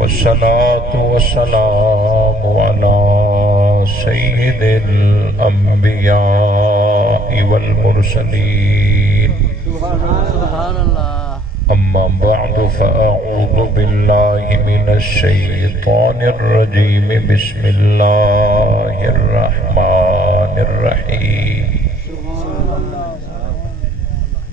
والصلاة والسلام على سيد الأنبياء والمرسلين أما بعد فأعوذ بالله من الشيطان الرجيم بسم الله الرحمن الرحيم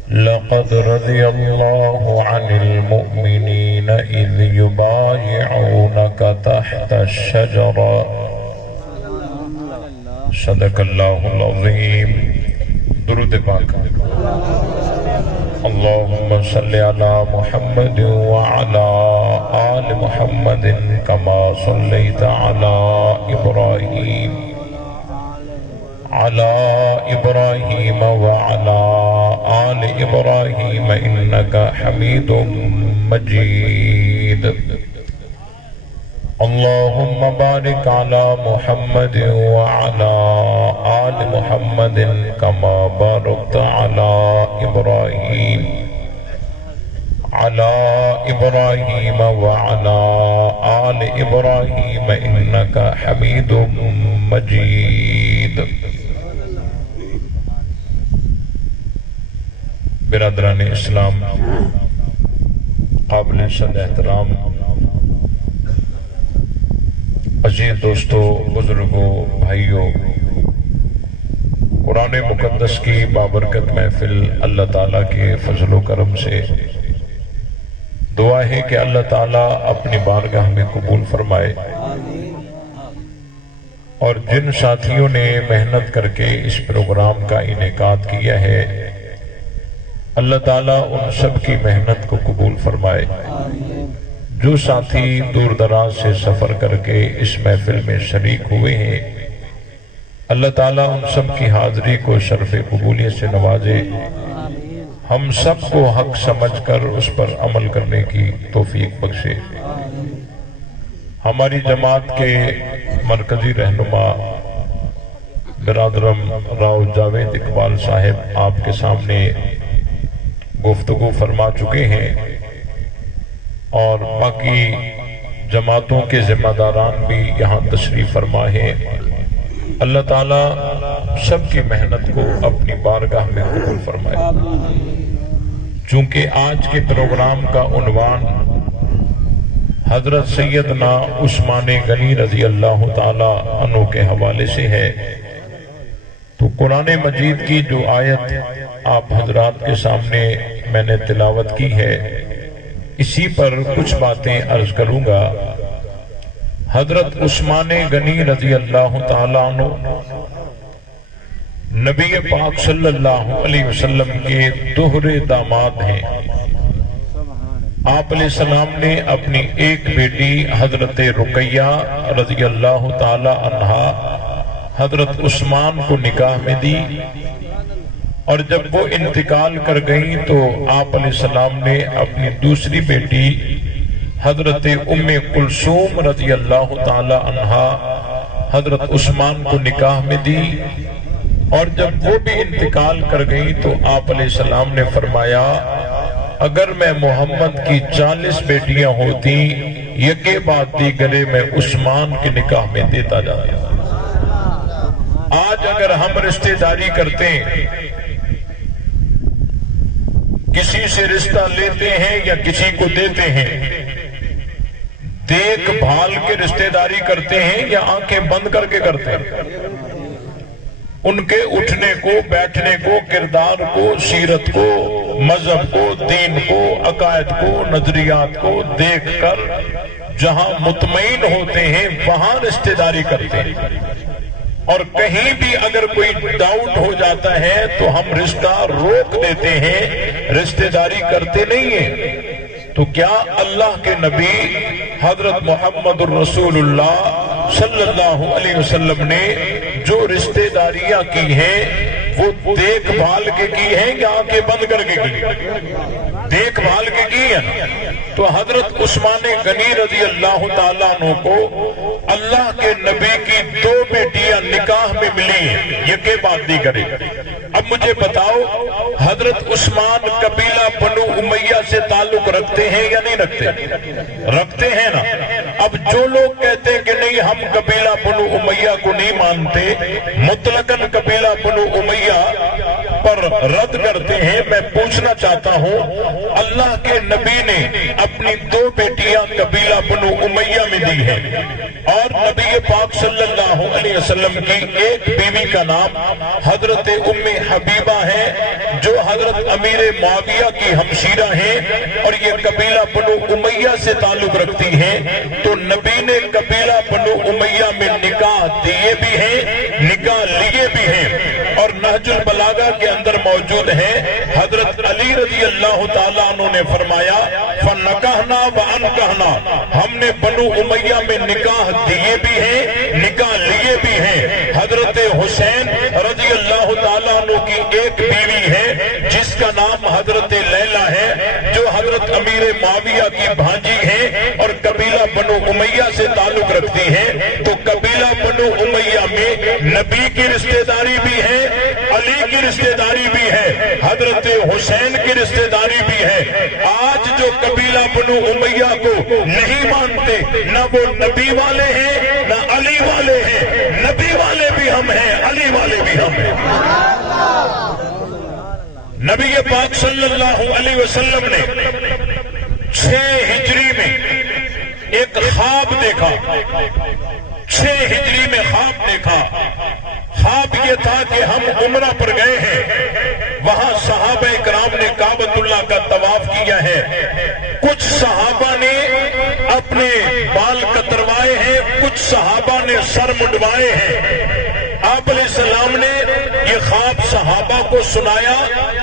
لقد رضي الله عن المؤمنين إذ يبايعونك تحت الشجرة صدق الله العظيم درود پاک اللهم صل على محمد وعلى آل محمد كما صليت على إبراهيم وعلى آل إبراهيم إنك حميد مجيد اللهم بارك على محمد وعلى آل محمد كما باركت على إبراهيم وعلى آل إبراهيم إنك حميد مجيد برادران اسلام، قابل صد احترام عزیز دوستو، بزرگوں، بھائیوں، قرآن مقدس کی بابرکت محفل اللہ تعالیٰ کے فضل و کرم سے دعا ہے کہ اللہ تعالیٰ اپنی بارگاہ میں قبول فرمائے، اور جن ساتھیوں نے محنت کر کے اس پروگرام کا انعقاد کیا ہے اللہ تعالیٰ ان سب کی محنت کو قبول فرمائے۔ جو ساتھی دور دراز سے سفر کر کے اس محفل میں شریک ہوئے ہیں اللہ تعالیٰ ان سب کی حاضری کو شرف قبولیت سے نوازے، ہم سب کو حق سمجھ کر اس پر عمل کرنے کی توفیق بخشے۔ ہماری جماعت کے مرکزی رہنما برادرم راؤ جاوید اقبال صاحب آپ کے سامنے گفتگو فرما چکے ہیں، اور باقی جماعتوں کے ذمہ داران بھی یہاں تشریف فرما ہیں۔ اللہ تعالیٰ سب کی محنت کو اپنی بارگاہ میں قبول فرمائے۔ چونکہ آج کے پروگرام کا عنوان حضرت سیدنا عثمان غنی رضی اللہ تعالیٰ عنہ کے حوالے سے ہے، تو قرآن مجید کی جو آیت آپ حضرات کے سامنے میں نے تلاوت کی ہے اسی پر کچھ باتیں عرض کروں گا۔ حضرت عثمان غنی رضی اللہ تعالیٰ عنہ نبی پاک صلی اللہ علیہ وسلم کے دوہرے داماد ہیں۔ آپ علیہ السلام نے اپنی ایک بیٹی حضرت رقیہ رضی اللہ تعالیٰ عنہا حضرت عثمان کو نکاح میں دی، اور جب وہ انتقال کر گئیں تو آپ علیہ السلام نے اپنی دوسری بیٹی حضرت ام کلثوم رضی اللہ تعالی عنہا حضرت عثمان کو نکاح میں دی، اور جب وہ بھی انتقال کر گئیں تو آپ علیہ السلام نے فرمایا اگر میں محمد کی 40 بیٹیاں ہوتی یکے بعد دیگرے میں عثمان کے نکاح میں دیتا جاتا۔ آج اگر ہم رشتہ داری کرتے ہیں، کسی سے رشتہ لیتے ہیں یا کسی کو دیتے ہیں، دیکھ بھال کے رشتہ داری کرتے ہیں یا آنکھیں بند کر کے کرتے ہیں؟ ان کے اٹھنے کو، بیٹھنے کو، کردار کو، سیرت کو، مذہب کو، دین کو، عقائد کو، نظریات کو دیکھ کر جہاں مطمئن ہوتے ہیں وہاں رشتہ داری کرتے ہیں، اور کہیں بھی اگر کوئی ڈاؤٹ ہو جاتا ہے تو ہم رشتہ روک دیتے ہیں، رشتہ داری کرتے نہیں ہیں۔ تو کیا اللہ کے نبی حضرت محمد الرسول اللہ صلی اللہ علیہ وسلم نے جو رشتہ داریاں کی ہیں وہ دیکھ بھال کے کی ہیں یا آنکھیں بند کر کے کی؟ دیکھ بھال کے کی ہیں۔ تو حضرت عثمان غنی رضی اللہ تعالیٰ عنہ کو اللہ کے نبی کی 2 بیٹیاں نکاح میں ملی ہیں، یکے بعد دیگرے۔ اب مجھے بتاؤ حضرت عثمان قبیلہ بنو امیہ سے تعلق رکھتے ہیں یا نہیں رکھتے؟ رکھتے ہیں نا۔ اب جو لوگ کہتے ہیں کہ نہیں ہم قبیلہ بنو امیہ کو نہیں مانتے، مطلقاً قبیلہ بنو امیہ پر رد کرتے ہیں، میں پوچھنا چاہتا ہوں اللہ کے نبی نے اپنی 2 بیٹیاں قبیلہ بنو امیہ میں دی ہیں، اور نبی پاک صلی اللہ علیہ وسلم کی ایک بیوی کا نام حضرت ام حبیبہ ہے جو حضرت امیر معاویہ کی ہمشیرہ ہیں، اور یہ قبیلہ بنو امیہ سے تعلق رکھتی ہیں۔ تو نبی نے قبیلہ بنو امیہ میں نکاح دیے بھی ہیں، نکاح لیے بھی ہیں، اور نہج البلاغہ کے اندر موجود ہے حضرت علی رضی اللہ تعالیٰ عنہ نے فرمایا فَنَكَحْنَا وَأَنْكَحْنَا، ہم نے بنو امیہ میں نکاح دیے بھی ہیں، نکاح لیے بھی ہیں۔ حضرت حسین رضی اللہ تعالیٰ عنہ کی ایک بیوی ہے جس کا نام حضرت لیلہ ہے جو حضرت امیر معاویہ کی بھانجی ہے اور قبیلہ بنو امیہ سے تعلق رکھتی ہیں۔ تو قبیلہ بنو امیہ میں نبی کی رشتہ داری بھی ہے، علی کی رشتہ داری بھی ہے، حضرت حسین کی رشتہ داری بھی ہے۔ آج جو قبیلہ بنو امیہ کو نہیں مانتے، نہ وہ نبی والے ہیں نہ علی والے ہیں، نبی والے بھی ہم ہیں، علی والے بھی ہم ہیں۔ نبی پاک صلی اللہ علیہ وسلم نے 6 ہجری میں ایک خواب دیکھا، 6 ہجری میں خواب دیکھا۔ خواب یہ تھا کہ ہم عمرہ پر گئے ہیں، وہاں صحابہ کرام نے کعبۃ اللہ کا طواف کیا ہے، کچھ صحابہ نے اپنے بال کتروائے ہیں، کچھ صحابہ نے سر منڈوائے ہیں۔ آپ علیہ السلام نے یہ خواب صحابہ کو سنایا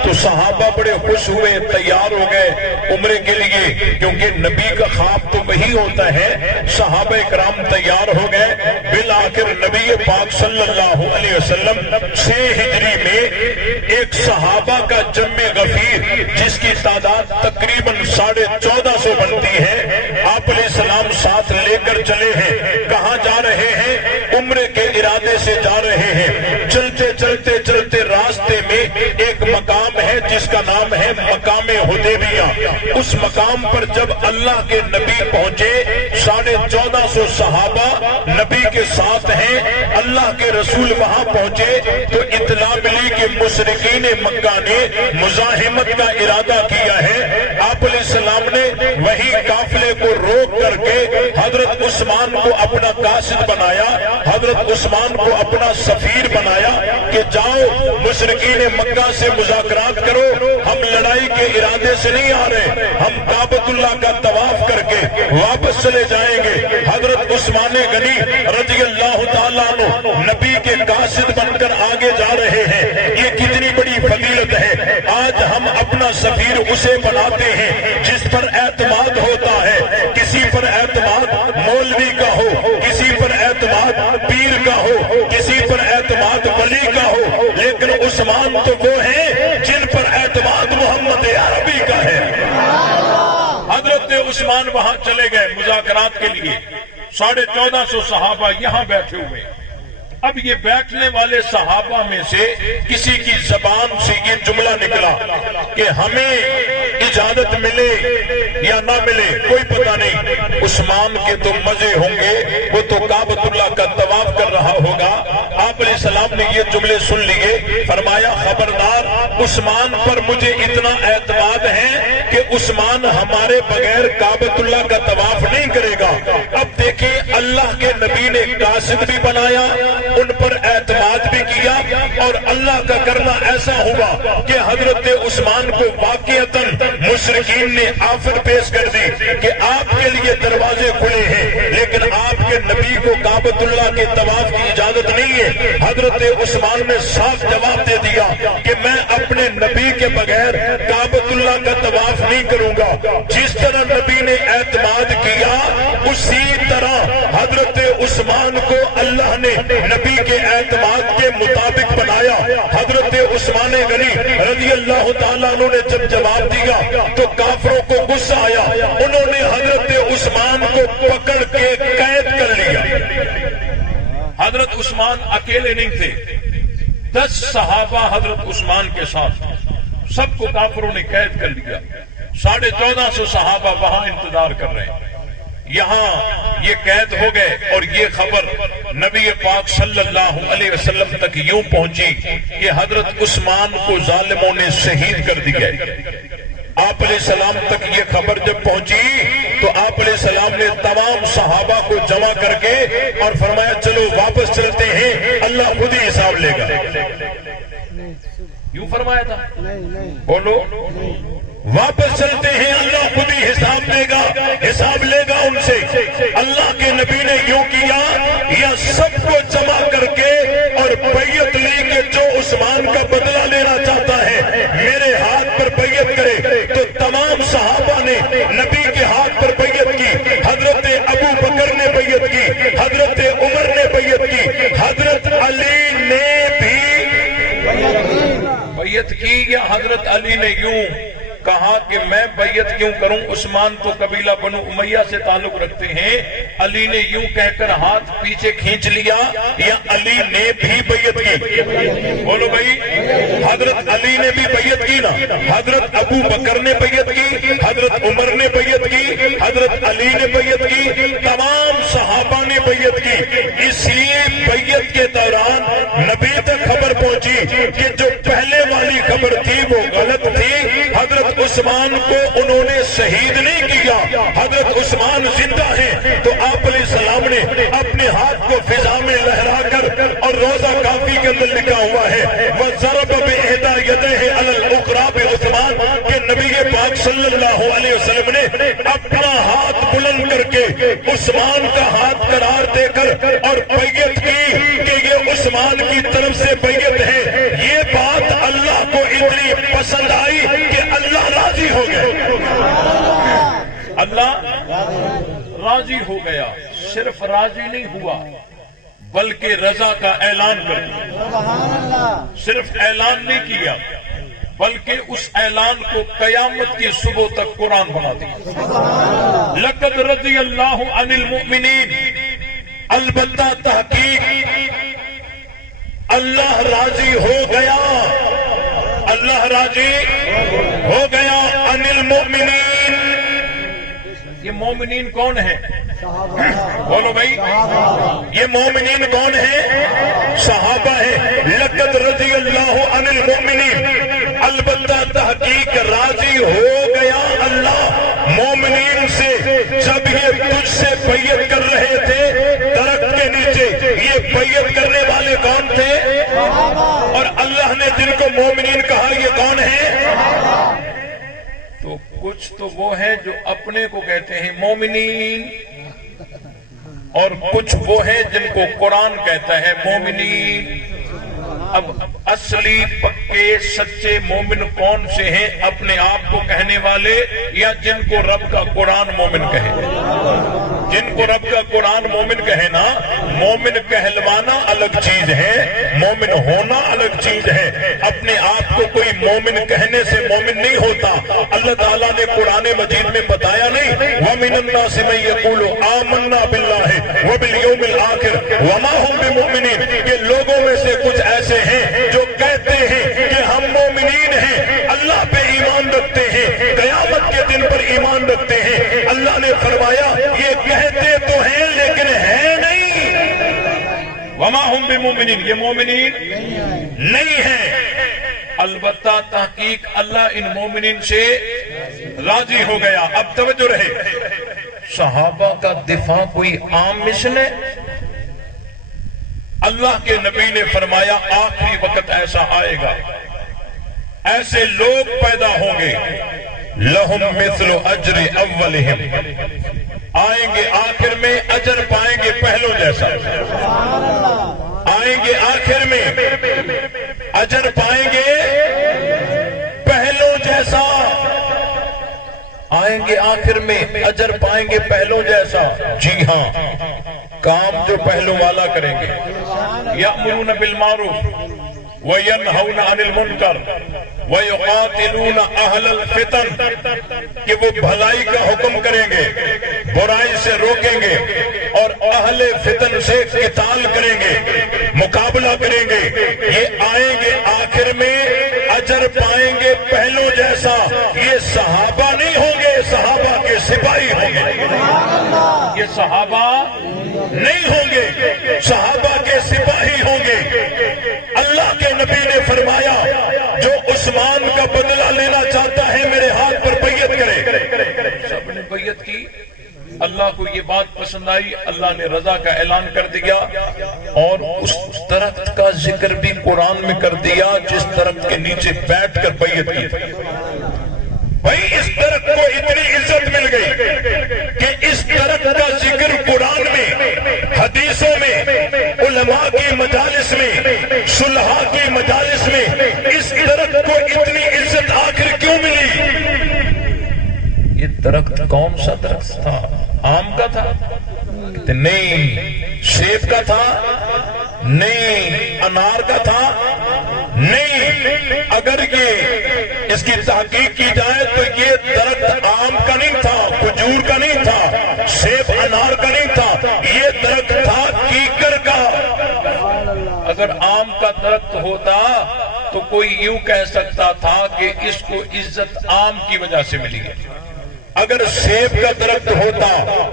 تو صحابہ بڑے خوش ہوئے، تیار ہو گئے عمرے کے لیے، کیونکہ نبی کا خواب تو وہی ہوتا ہے۔ صحابہ کرام تیار ہو گئے، بالآخر نبی پاک صلی اللہ علیہ وسلم 6 ہجری میں ایک صحابہ کا جمع غفیر جس کی تعداد تقریباً 1450 بنتی ہے، آپ علیہ السلام ساتھ لے کر چلے ہیں۔ کہاں جا رہے ہیں؟ عمرے کے ارادے سے جا رہے ہیں۔ چلتے چلتے چلتے راستے میں ایک مقام ہے جس کا نام ہے مقام حدیبیہ۔ اس مقام پر جب اللہ کے نبی پہنچے، 1450 صحابہ نبی کے ساتھ ہیں، اللہ کے رسول وہاں پہنچے تو اطلاع ملی کہ مشرکین مکہ نے مزاحمت کا ارادہ کیا ہے۔ آپ علیہ السلام نے وہی قافلے کو روک کر کے حضرت عثمان کو اپنا قاصد بنایا، حضرت عثمان کو اپنا سفیر بنایا کہ جاؤ مشرکین مکہ سے مذاکرات کرو، ہم لڑائی کے ارادے سے نہیں آ رہے، ہم کعبۃ اللہ کا طواف کر کے واپس چلے جائیں گے۔ حضرت عثمان غنی رضی اللہ تعالیٰ عنہ نبی کے قاصد بن کر آگے جا رہے ہیں۔ یہ کتنی بڑی فضیلت ہے۔ آج ہم اپنا سفیر اسے بناتے ہیں جس پر اعتماد ہوتا ہے، کسی پر اعتماد مولوی کا ہو، کسی پر اعتماد پیر کا ہو، کسی پر اعتماد ولی کا ہو، لیکن عثمان تو وہ ہیں جن پر اعتماد محمد عربی کا ہے۔ حضرت عثمان وہاں چلے گئے مذاکرات کے لیے، 1450 صحابہ یہاں بیٹھے ہوئے۔ اب یہ بیٹھنے والے صحابہ میں سے کسی کی زبان سے یہ جملہ نکلا کہ ہمیں اجازت ملے یا نہ ملے کوئی پتہ نہیں، عثمان کے تو مزے ہوں گے، وہ تو کعبۃ اللہ کا طواف کر رہا ہوگا۔ آپ علیہ السلام نے یہ جملے سن لیے، فرمایا خبردار، عثمان پر مجھے اتنا اعتماد ہے کہ عثمان ہمارے بغیر کعبۃ اللہ کا طواف نہیں کرے گا۔ اب دیکھیں اللہ کے نبی نے قاصد بھی بنایا، ان پر اعتماد بھی کیا، اور اللہ کا کرنا ایسا ہوا کہ حضرت عثمان کو واقعتاً مشرکین نے آفر پیش کر دی کہ آپ کے لیے دروازے کھلے ہیں لیکن آپ کے نبی کو کعبۃ اللہ کے طواف کی اجازت نہیں ہے۔ حضرت عثمان نے صاف جواب دے دیا کہ میں اپنے نبی کے بغیر کعبۃ اللہ کا طواف نہیں کروں گا۔ جس طرح نبی نے اعتماد کیا اسی طرح حضرت عثمان کو اللہ نے نبی کے اعتماد کے مطابق بنایا۔ حضرت عثمان غنی رضی اللہ تعالیٰ عنہ نے جب جواب دیا تو کافروں کو غصہ آیا، انہوں نے حضرت عثمان کو پکڑ کے قید کر لیا۔ حضرت عثمان اکیلے نہیں تھے، 10 صحابہ حضرت عثمان کے ساتھ، سب کو کافروں نے قید کر لیا۔ 1450 صحابہ وہاں انتظار کر رہے ہیں۔ یہاں یہ قید ہو گئے اور یہ خبر نبی پاک صلی اللہ علیہ وسلم تک یوں پہنچی کہ حضرت عثمان کو ظالموں نے شہید کر دیا۔ آپ علیہ السلام تک یہ خبر جب پہنچی تو آپ علیہ السلام نے تمام صحابہ کو جمع کر کے اور فرمایا چلو واپس چلتے ہیں، اللہ خود ہی حساب لے گا۔ یوں فرمایا تھا، بولو واپس چلتے ہیں، اللہ خود ہی حساب لے گا ان سے۔ اللہ کے نبی نے یوں کیا، یا سب کو جمع کر کے اور بیعت لی کہ جو عثمان کا بدلہ لینا چاہتا ہے میرے ہاتھ پر بیعت کرے۔ تو تمام صحابہ نے نبی کے ہاتھ پر بیعت کی، حضرت ابو بکر نے بیعت کی، حضرت عمر نے بیعت کی، حضرت علی نے بھی بیعت کی۔ یا حضرت علی نے یوں کہا کہ میں بیعت کیوں کروں، عثمان تو قبیلہ بنو امیہ سے تعلق رکھتے ہیں۔ علی نے یوں کہہ کر ہاتھ پیچھے کھینچ لیا، یا علی نے بھی بیعت کی؟ بولو بھائی، حضرت علی نے بھی بیعت کی نا، حضرت ابو بکر نے بیعت کی، حضرت عمر نے بیعت کی، حضرت علی نے بیعت کی، تمام صحابہ نے بیعت کی۔ اسی بیعت کے دوران نبی تک خبر پہنچی کہ جو پہلے والی خبر تھی وہ غلط تھی، حضرت عثمان کو انہوں نے شہید نہیں کیا، حضرت عثمان زندہ ہیں۔ تو آپ علیہ السلام نے اپنے ہاتھ کو فضا میں لہرا کر، اور روزہ کافی کے اندر لکھا ہوا ہے وَضَرَبَ بِإِحْدَى يَدَيْهِ عَلَى الْأُخْرَى بِعُثْمَانَ، کہ نبی پاک صلی اللہ علیہ وسلم نے اپنا ہاتھ بلند کر کے عثمان کا ہاتھ قرار دے کر اور بیعت کی کہ یہ عثمان کی طرف سے بیعت ہے۔ یہ بات اللہ کو اتنی پسند آئی کہ اللہ راضی ہو گیا، اللہ راضی ہو گیا۔ صرف راضی نہیں ہوا بلکہ رضا کا اعلان کر دیا۔ صرف اعلان نہیں کیا بلکہ اس اعلان کو قیامت کی صبح تک قرآن بنا دیا۔ لقد رضی اللہ عن المؤمنین، البتہ تحقیق اللہ راضی ہو گیا، اللہ راضی ہو گیا عن المؤمنین۔ یہ مومنین کون ہیں؟ بولو بھائی، یہ مومنین کون ہیں؟ صحابہ ہیں۔ لقد رضی اللہ عن المؤمنین، البتہ تحقیق راضی ہو گیا اللہ مومنین سے جب یہ تجھ سے بیعت کر رہے تھے درخت کے نیچے۔ یہ بیعت کرنے والے کون تھے؟ اور اللہ نے جن کو مومنین کہا یہ کون ہیں؟ تو کچھ تو وہ ہیں جو اپنے کو کہتے ہیں مومنین، اور کچھ وہ ہیں جن کو قرآن کہتا ہے مومنین۔ اب اصلی پکے سچے مومن کون سے ہیں؟ اپنے آپ کو کہنے والے یا جن کو رب کا قرآن مومن کہے؟ جن کو رب کا قرآن مومن کہے نا۔ مومن کہلوانا الگ چیز ہے، مومن ہونا الگ چیز ہے۔ اپنے آپ کو کوئی مومن کہنے سے مومن نہیں ہوتا۔ اللہ تعالیٰ نے قرآن مجید میں بتایا نہیں وَمِنَ النَّاسِ مَن يَقُولُ آمَنَّا بِاللَّهِ وَبِالْيَوْمِ الْآخِرِ وَمَا هُمْ بِمُؤْمِنِينَ، کہ لوگوں میں سے کچھ ایسے ہیں جو کہتے ہیں کہ ہم مومنین ہیں، اللہ پہ ایمان رکھتے ہیں، قیامت کے دن پر ایمان رکھتے ہیں۔ اللہ نے فرمایا یہ کہتے تو ہیں لیکن ہے نہیں۔ وما ہم بمؤمنین، یہ مومنین نہیں ہیں۔ البتہ تحقیق اللہ ان مومنین سے راضی ہو گیا۔ اب توجہ رہے، صحابہ کا دفاع کوئی عام مشن ہے؟ اللہ کے نبی نے فرمایا آخری وقت ایسا آئے گا، ایسے لوگ پیدا ہوں گے لہم مثل اجر اولہم، آئیں گے آخر میں اجر پائیں گے پہلوں جیسا، آئیں گے آخر میں اجر پائیں گے پہلوں جیسا، آئیں گے آخر میں اجر پائیں گے پہلوں جیسا۔ جی ہاں، کام جو پہلو والا کریں گے، یأمرون بالمعروف وینہون عن المنکر ویقاتلون اہل الفتن، کہ وہ بھلائی کا حکم کریں گے، برائی سے روکیں گے، اور اہل فتن سے قتال کریں گے، مقابلہ کریں گے۔ یہ آئیں گے آخر میں اجر پائیں گے پہلو جیسا۔ یہ صحابہ نہیں ہوں گے، صحابہ کے سپاہی ہوں گے۔ کے صحابہ نہیں ہوں گے، صحابہ کے سپاہی ہوں گے۔ اللہ کے نبی نے فرمایا جو عثمان کا بدلہ لینا چاہتا ہے میرے ہاتھ پر بیعت کرے۔ سب نے بیعت کی، اللہ کو یہ بات پسند آئی، اللہ نے رضا کا اعلان کر دیا، اور اس درخت کا ذکر بھی قرآن میں کر دیا جس درخت کے نیچے بیٹھ کر بیعت کی تھی۔ بھائی اس درخت کو اتنی عزت مل گئی کہ اس درخت کا ذکر قرآن میں، حدیثوں میں، علماء کی مجالس میں، صلحاء کی مجالس میں اس درخت کو اتنی عزت آخر کیوں ملی؟ یہ درخت کون سا درخت تھا؟ آم کا تھا؟ نہیں۔ سیب کا تھا؟ نہیں۔ انار کا تھا؟ نہیں۔ اگر یہ اس کی تحقیق کی جائے تو یہ درخت آم کا نہیں تھا، کھجور کا نہیں تھا، سیب انار کا نہیں تھا، یہ درخت تھا کیکر کا۔ اگر آم کا درخت ہوتا تو کوئی یوں کہہ سکتا تھا کہ اس کو عزت آم کی وجہ سے ملی ہے۔ اگر سیب کا درخت ہوتا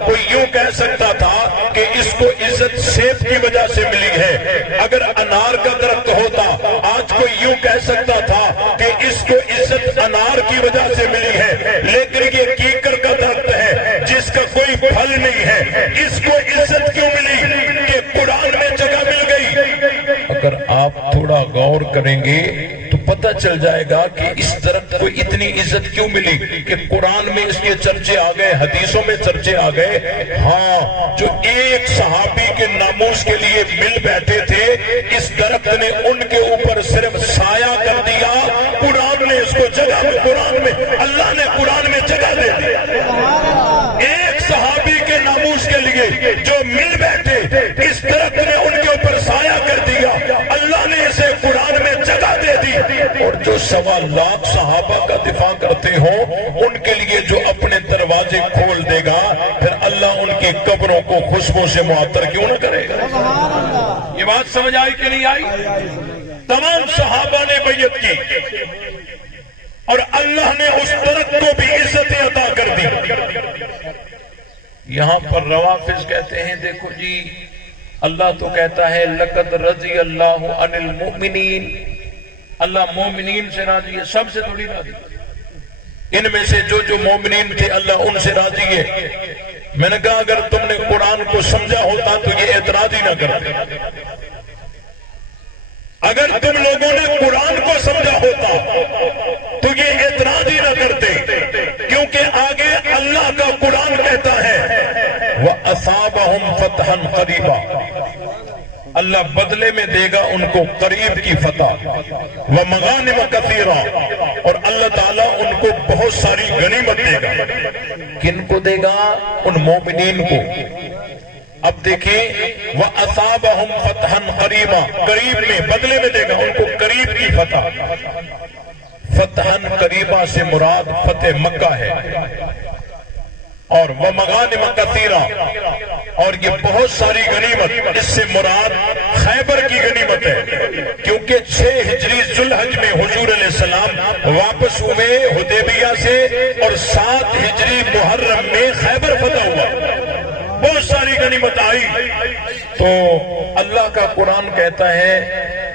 کوئی یوں کہہ سکتا تھا کہ اس کو عزت سیب کی وجہ سے ملی ہے۔ اگر انار کا درخت ہوتا آج کوئی یوں کہہ سکتا تھا کہ اس کو عزت انار کی وجہ سے ملی ہے، لیکن یہ کیکر کا درخت ہے جس کا کوئی پھل نہیں ہے، اس کو عزت کیوں ملی؟ کہ قرآن میں جگہ مل گئی۔ اگر آپ تھوڑا غور کریں گے تو پتہ چل جائے گا کہ اس درخت کو اتنی عزت کیوں ملی کہ قرآن میں اس کے چرچے آ گئے، حدیثوں میں چرچے آ گئے۔ ہاں، جو ایک صحابی کے ناموس کے لیے مل بیٹھے تھے، اس درخت نے ان کے اوپر صرف سایہ کر دیا، قرآن نے اس کو جگہ، قرآن میں اللہ نے قرآن میں جگہ دے دی۔ ایک صحابی کے ناموس کے لیے جو مل بیٹھے، اس درخت نے ان کے اوپر سایہ کر دیا، اللہ نے اسے قرآن میں جگہ دے دی۔ اور جو 1.25 لاکھ صحابہ کا دفاع کرتے ہوں ان کے لیے جو اپنے دروازے کھول دے گا، پھر اللہ ان کی قبروں کو خوشبو سے معطر کیوں نہ کرے گا؟ یہ بات سمجھ آئی کہ نہیں آئی؟ تمام صحابہ نے بیعت کی اور اللہ نے اس درخت کو بھی عزت عطا کر دی۔ یہاں پر روافض کہتے ہیں دیکھو جی، اللہ تو کہتا ہے لقد رضی اللہ عن المؤمنین، اللہ مومنین سے راضی ہے، سب سے تھوڑی راضی ہے، ان میں سے جو مومنین تھے اللہ ان سے راضی ہے۔ میں نے کہا اگر تم نے قرآن کو سمجھا ہوتا تو یہ اعتراض ہی نہ کرتے۔ اگر تم لوگوں نے قرآن کو سمجھا ہوتا تو یہ اعتراض ہی نہ کرتے، کیونکہ آگے اللہ کا قرآن کہتا ہے وَأَصَابَهُمْ فَتْحًا قَرِيبًا، اللہ بدلے میں دے گا ان کو قریب کی فتح، وَمَغَانِمَ كَثِيرًا، اور اللہ تعالیٰ ان کو بہت ساری غنیمت دے گا۔ کن کو دے گا؟ ان مومنین کو۔ اب دیکھیں وَأَصَابَهُمْ فَتْحًا قَرِيبًا، قریب میں، بدلے میں دے گا ان کو قریب کی فتح۔ فتحًا قریبا سے مراد فتح مکہ ہے، اور وَمَغَانِمَ كَثِيرًا، اور یہ بہت ساری غنیمت، اس سے مراد خیبر کی غنیمت ہے، کیونکہ 6 ہجری ذوالحج میں حضور علیہ السلام واپس ہوئے حدیبیہ سے، اور 7 ہجری محرم میں خیبر فتح ہوا، بہت ساری غنیمت آئی۔ تو اللہ کا قرآن کہتا ہے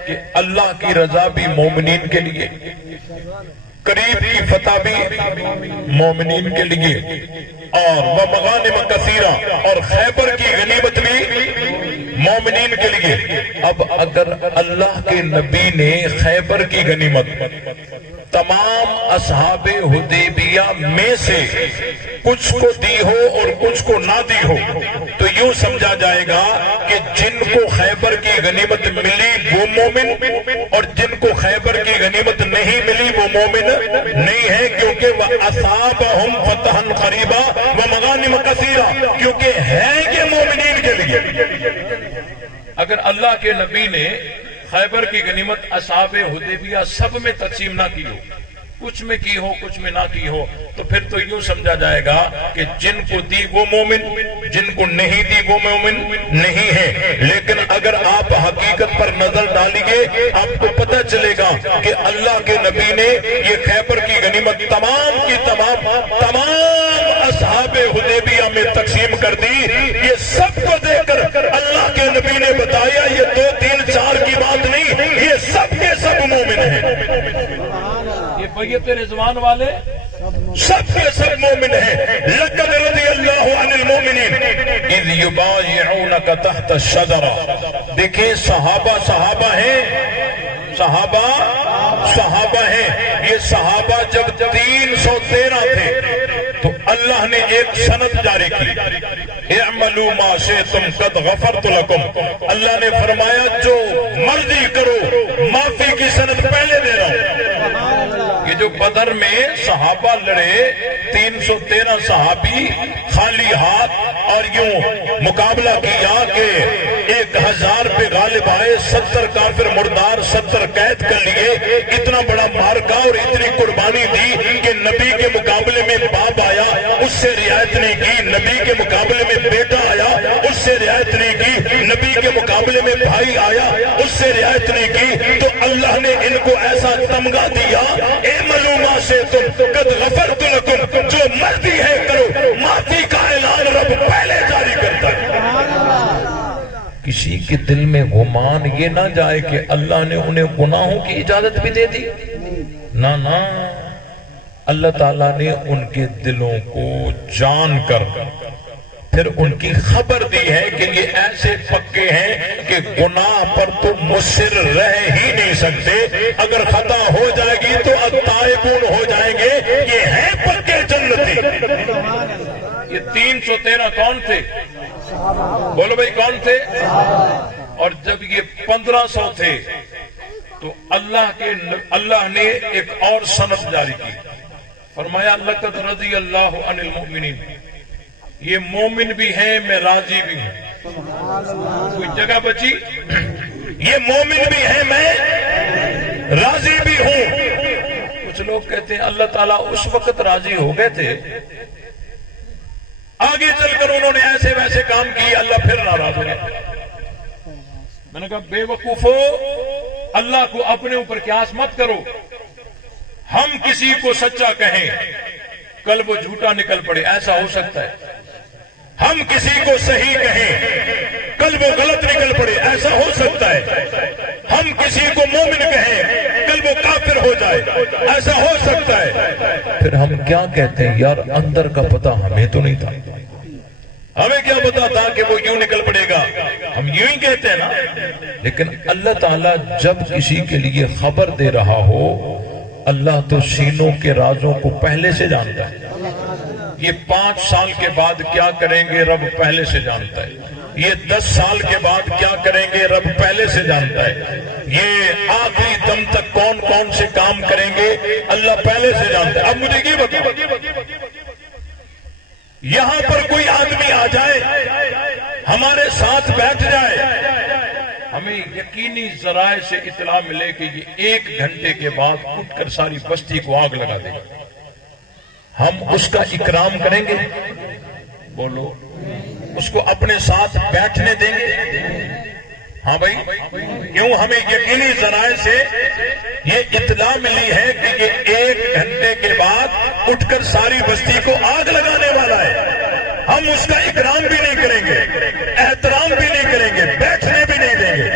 کہ اللہ کی رضا بھی مومنین کے لیے، قریب کی فتح بھی مومنین کے لیے، اور وَمَغَانِمَ كَثِيرًا، اور خیبر کی غنیمت بھی مومنین کے لیے۔ اب اگر اللہ کے نبی نے خیبر کی غنیمت تمام اصحاب حدیبیہ میں سے کچھ کو دی ہو اور کچھ کو نہ دی ہو تو یوں سمجھا جائے گا کہ جن کو خیبر کی غنیمت ملی وہ مومن، اور جن کو خیبر کی غنیمت نہیں ملی وہ مومن نہیں ہے، کیونکہ وَأَصَابَهُمْ فَتْحًا قَرِيبًا وَمَغَانِمَ كَثِيرًا، کیونکہ ہے یہ مومنین کے لیے۔ اگر اللہ کے نبی نے خیبر کی غنیمت اصحاب حدیبیہ سب میں تقسیم نہ کی ہو، کچھ میں کی ہو کچھ میں نہ کی ہو، تو پھر تو یوں سمجھا جائے گا کہ جن کو دی وہ مومن، جن کو نہیں دی وہ مومن نہیں ہے۔ لیکن اگر آپ حقیقت پر نظر ڈالیے آپ کو پتہ چلے گا کہ اللہ کے نبی نے یہ خیبر کی غنیمت تمام کی تمام اصحاب حدیبیہ میں تقسیم کر دی، بیعت رضوان والے سب کے سب مومن ہیں. لقد رضی اللہ عن المؤمنین اذ یبایعونک تحت الشجرہ. دیکھیں صحابہ ہیں، صحابہ ہیں. یہ صحابہ جب 313 تھے تو اللہ نے ایک سند جاری کی، اعملوا ما شئتم قد غفرت لکم. اللہ نے فرمایا جو مرضی کرو، معافی کی سند پہلے دے رہا ہوں. یہ جو بدر میں صحابہ لڑے، 313 صحابی خالی ہاتھ اور یوں مقابلہ کیا کہ 1000 پہ غالب آئے، 70 کافر مردار، 70 قید کر لیے. اتنا بڑا مارکا اور اتنی قربانی دی کہ نبی کے مقابلے میں باپ آیا، اس سے رعایت نہیں کی. نبی کے مقابلے میں بیٹا آیا، اس سے رعایت نہیں کی. نبی کے مقابلے میں بھائی آیا، اس سے رعایت نہیں کی. تو اللہ نے ان کو ایسا تمغہ دیا، اعملوا ما شئتم قد غفرت لکم. جو مرضی ہے کرو، معافی کا اعلان رب پہلے جاری کرتا ہے. کسی کے دل میں گمان یہ نہ جائے کہ اللہ نے انہیں گناہوں کی اجازت بھی دے دی. نہ، اللہ تعالیٰ نے ان کے دلوں کو جان کر پھر ان کی خبر دی ہے کہ یہ ایسے پکے ہیں کہ گناہ پر تو مصر رہ ہی نہیں سکتے. اگر خطا ہو جائے گی تو التائبون ہو جائیں گے. یہ ہیں پکے جنتی. یہ 313 کون تھے؟ بولو بھائی کون تھے؟ اور جب یہ 1500 تھے تو اللہ نے ایک اور سند جاری کی. فرمایا لقد رضی اللہ عن المؤمنین. یہ مومن بھی ہیں، میں راضی بھی ہوں. کوئی جگہ بچی؟ یہ مومن بھی ہیں، میں راضی بھی ہوں. کچھ لوگ کہتے ہیں اللہ تعالیٰ اس وقت راضی ہو گئے تھے، آگے چل کر انہوں نے ایسے ویسے کام کیے، اللہ پھر ناراض ہو گیا. میں نے کہا بے وقوفو، اللہ کو اپنے اوپر قیاس مت کرو. ہم کسی کو سچا کہیں، کل وہ جھوٹا نکل پڑے، ایسا ہو سکتا ہے. ہم کسی کو صحیح کہیں، کل وہ غلط نکل پڑے، ایسا ہو سکتا ہے. ہم کسی کو مومن کہیں، کل وہ کافر ہو جائے، ایسا ہو سکتا ہے. پھر ہم کیا کہتے ہیں؟ یار اندر کا پتہ ہمیں تو نہیں تھا، ہمیں کیا پتا تھا کہ وہ یوں نکل پڑے گا. ہم یوں ہی کہتے ہیں نا. لیکن اللہ تعالیٰ جب کسی کے لیے خبر دے رہا ہو، اللہ تو سینوں کے رازوں کو پہلے سے جانتا ہے. یہ 5 سال کے بعد کیا کریں گے رب پہلے سے جانتا ہے. یہ 10 سال کے بعد کیا کریں گے رب پہلے سے جانتا ہے. یہ آخری دم تک کون کون سے کام کریں گے اللہ پہلے سے جانتا ہے. اب مجھے یہ بتاؤ، یہاں پر کوئی آدمی آ جائے، ہمارے ساتھ بیٹھ جائے، ہمیں یقینی ذرائع سے اطلاع ملے کہ یہ 1 گھنٹے کے بعد اٹھ کر ساری بستی کو آگ لگا دے گا، ہم اس کا اکرام کریں گے؟ بولو، اس کو اپنے ساتھ بیٹھنے دیں گے؟ ہاں بھائی، کیوں؟ ہمیں یقینی ذرائع سے یہ اطلاع ملی ہے کہ یہ 1 گھنٹے کے بعد اٹھ کر ساری بستی کو آگ لگانے والا ہے. ہم اس کا اکرام بھی نہیں کریں گے، احترام بھی نہیں کریں گے، بیٹھنے بھی نہیں دیں گے.